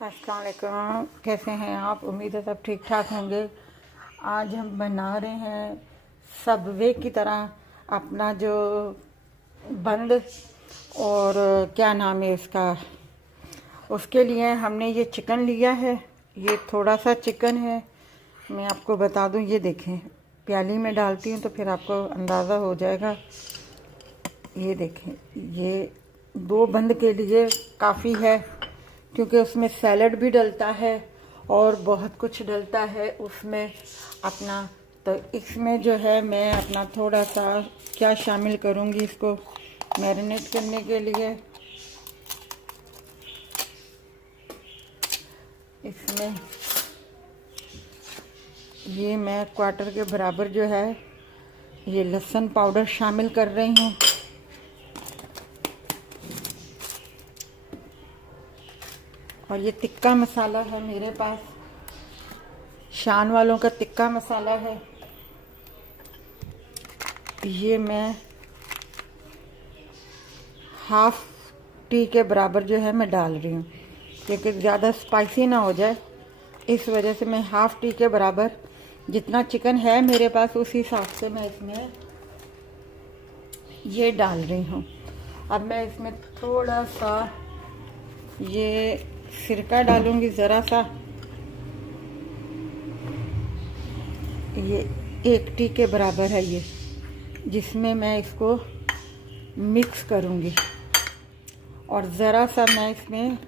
अस्सलाम वालेकुम। कैसे हैं आप? उम्मीद है सब ठीक ठाक होंगे। आज हम बना रहे हैं सबवे की तरह अपना जो बंद और क्या नाम है इसका, उसके लिए हमने ये चिकन लिया है। ये थोड़ा सा चिकन है, मैं आपको बता दूं। ये देखें, प्याली में डालती हूँ तो फिर आपको अंदाज़ा हो जाएगा। ये देखें, ये 2 बंद के लिए काफ़ी है, क्योंकि उसमें सैलड भी डलता है और बहुत कुछ डलता है उसमें अपना। तो इसमें जो है मैं अपना थोड़ा सा क्या शामिल करूँगी इसको मैरिनेट करने के लिए। इसमें ये मैं क्वार्टर के बराबर जो है ये लहसुन पाउडर शामिल कर रही हूँ। और ये तिक्का मसाला है मेरे पास, शान वालों का तिक्का मसाला है। ये मैं हाफ टी के बराबर जो है मैं डाल रही हूँ, क्योंकि ज़्यादा स्पाइसी ना हो जाए, इस वजह से मैं हाफ टी के बराबर, जितना चिकन है मेरे पास उस हिसाब से मैं इसमें ये डाल रही हूँ। अब मैं इसमें थोड़ा सा ये सिरका डालूँगी, ज़रा सा। ये 1 टी के बराबर है ये, जिसमें मैं इसको मिक्स करूँगी। और ज़रा सा मैं इसमें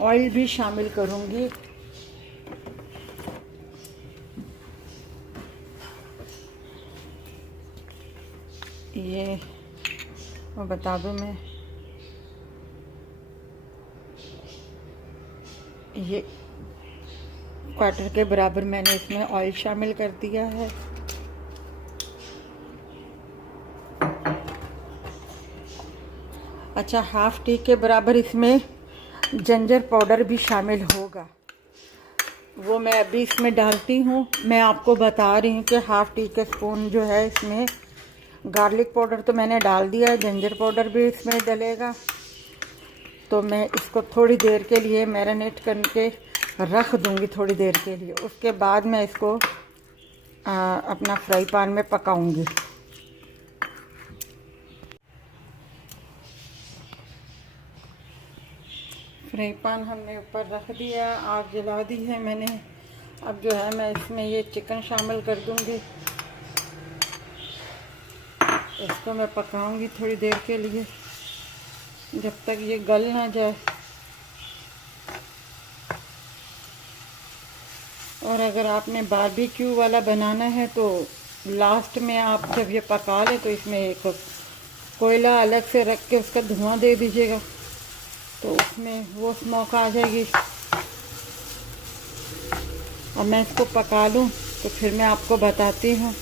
ऑयल भी शामिल करूँगी। ये मैं बता दूँ, मैं ये क्वार्टर के बराबर मैंने इसमें ऑयल शामिल कर दिया है। अच्छा, हाफ टी के बराबर इसमें जिंजर पाउडर भी शामिल होगा, वो मैं अभी इसमें डालती हूँ। मैं आपको बता रही हूँ कि हाफ टी के स्पून जो है इसमें गार्लिक पाउडर तो मैंने डाल दिया है, जिंजर पाउडर भी इसमें डलेगा। तो मैं इसको थोड़ी देर के लिए मैरिनेट करके रख दूँगी, थोड़ी देर के लिए। उसके बाद मैं इसको अपना फ्राई पैन में पकाऊँगी। फ्राई पैन हमने ऊपर रख दिया, आग जला दी है मैंने। अब जो है मैं इसमें ये चिकन शामिल कर दूँगी, इसको मैं पकाऊँगी थोड़ी देर के लिए, जब तक ये गल ना जाए। और अगर आपने बारबेक्यू वाला बनाना है तो लास्ट में आप जब ये पका लें तो इसमें एक कोयला अलग से रख के उसका धुआं दे दीजिएगा, तो उसमें वो स्मोक आ जाएगी। और मैं इसको पका लूँ तो फिर मैं आपको बताती हूँ।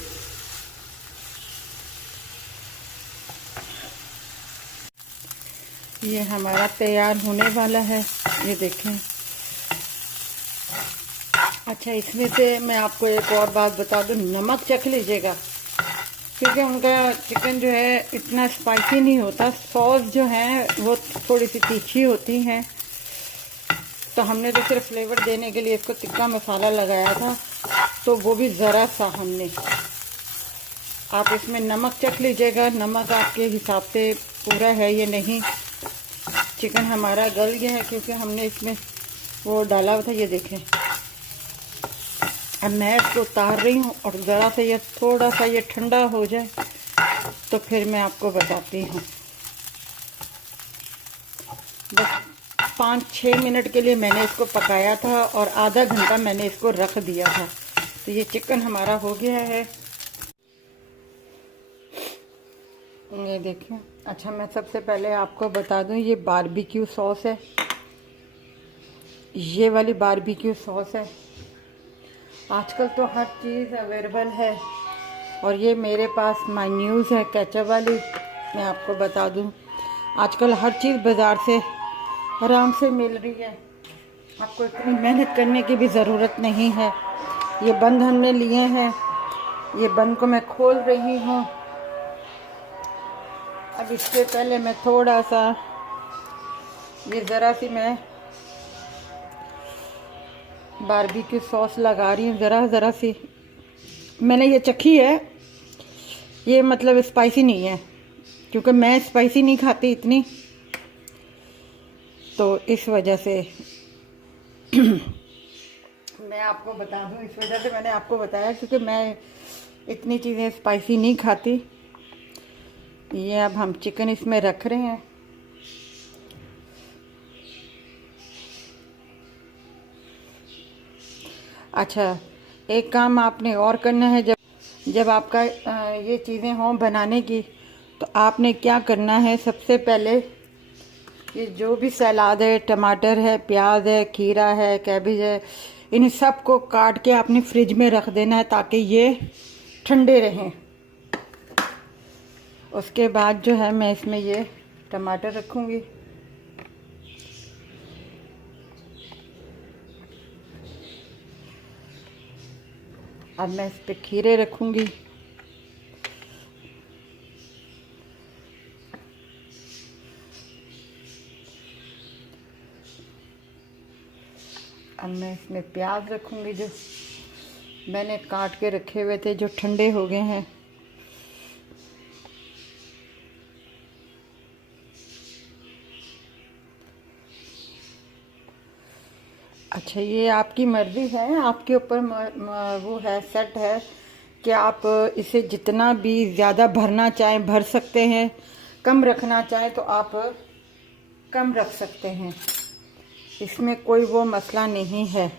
ये हमारा तैयार होने वाला है, ये देखें। अच्छा, इसमें से मैं आपको एक और बात बता दूं, नमक चख लीजिएगा, क्योंकि उनका चिकन जो है इतना स्पाइसी नहीं होता। सॉस जो है वो थोड़ी सी तीखी होती हैं, तो हमने तो सिर्फ फ्लेवर देने के लिए इसको तिक्का मसाला लगाया था, तो वो भी ज़रा सा हमने। आप इसमें नमक चख लीजिएगा, नमक आपके हिसाब से पूरा है या नहीं। चिकन हमारा गल गया है क्योंकि हमने इसमें वो डाला हुआ था, ये देखें। अब मैं इसको उतार रही हूँ और ज़रा सा ये थोड़ा सा ये ठंडा हो जाए तो फिर मैं आपको बताती हूँ। बस 5-6 मिनट के लिए मैंने इसको पकाया था और आधा घंटा मैंने इसको रख दिया था। तो ये चिकन हमारा हो गया है, ये देखें। अच्छा, मैं सबसे पहले आपको बता दूं, ये बारबेक्यू सॉस है, ये वाली बारबेक्यू सॉस है। आजकल तो हर चीज़ अवेलेबल है, और ये मेरे पास मायन्यूज़ है केचप वाली। मैं आपको बता दूं, आजकल हर चीज़ बाज़ार से आराम से मिल रही है, आपको इतनी मेहनत करने की भी ज़रूरत नहीं है। ये बंद हमने लिए हैं, ये बंद को मैं खोल रही हूँ। अब इससे पहले मैं थोड़ा सा ये ज़रा सी मैं बारबेक्यू सॉस लगा रही हूँ ज़रा ज़रा सी। मैंने ये चखी है, ये मतलब स्पाइसी नहीं है क्योंकि मैं स्पाइसी नहीं खाती इतनी, तो इस वजह से मैं आपको बता दूं, इस वजह से मैंने आपको बताया क्योंकि मैं इतनी चीज़ें स्पाइसी नहीं खाती। ये अब हम चिकन इसमें रख रहे हैं। अच्छा, एक काम आपने और करना है, जब आपका ये चीज़ें हों बनाने की, तो आपने क्या करना है, सबसे पहले ये जो भी सलाद है, टमाटर है, प्याज है, खीरा है, कैबेज है, इन सब को काट के आपने फ्रिज में रख देना है ताकि ये ठंडे रहें। उसके बाद जो है मैं इसमें ये टमाटर रखूँगी, अब मैं इस पे खीरे रखूँगी, अब मैं इसमें प्याज रखूँगी जो मैंने काट के रखे हुए थे, जो ठंडे हो गए हैं। अच्छा, ये आपकी मर्ज़ी है, आपके ऊपर वो है, सेट है कि आप इसे जितना भी ज़्यादा भरना चाहें भर सकते हैं, कम रखना चाहें तो आप कम रख सकते हैं, इसमें कोई वो मसला नहीं है।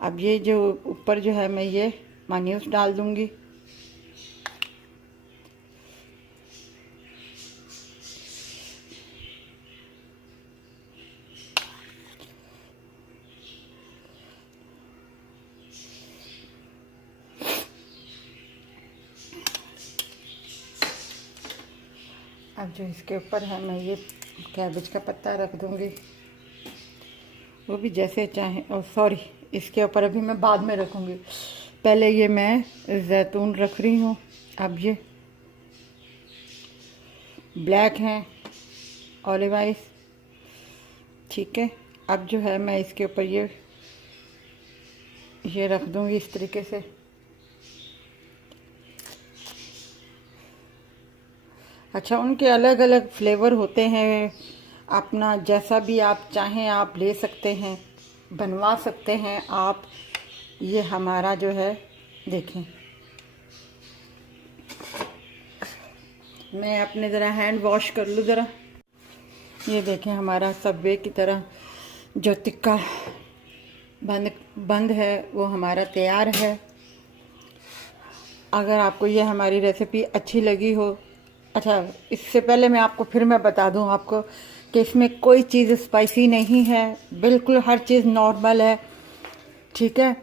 अब ये जो ऊपर जो है मैं ये मायूस डाल दूंगी। अब जो इसके ऊपर है मैं ये कैबेज का पत्ता रख दूंगी, वो भी जैसे चाहें। और सॉरी, इसके ऊपर अभी मैं बाद में रखूंगी, पहले ये मैं जैतून रख रही हूँ। अब ये ब्लैक हैं, ऑलिव ऑयल, ठीक है। अब जो है मैं इसके ऊपर ये रख दूंगी इस तरीके से। अच्छा, उनके अलग अलग फ्लेवर होते हैं, अपना जैसा भी आप चाहें आप ले सकते हैं, बनवा सकते हैं आप। ये हमारा जो है देखें, मैं अपने ज़रा हैंड वॉश कर लूँ ज़रा। ये देखें हमारा सबवे की तरह जो टिक्का बंद है वो हमारा तैयार है। अगर आपको ये हमारी रेसिपी अच्छी लगी हो, अच्छा इससे पहले मैं बता दूं आपको कि इसमें कोई चीज़ स्पाइसी नहीं है, बिल्कुल हर चीज़ नॉर्मल है, ठीक है।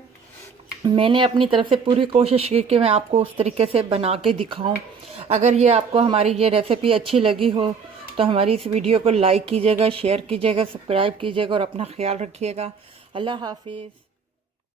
मैंने अपनी तरफ से पूरी कोशिश की कि मैं आपको उस तरीके से बना के दिखाऊं। अगर ये आपको हमारी ये रेसिपी अच्छी लगी हो तो हमारी इस वीडियो को लाइक कीजिएगा, शेयर कीजिएगा, सब्सक्राइब कीजिएगा और अपना ख्याल रखिएगा। अल्लाह हाफिज़।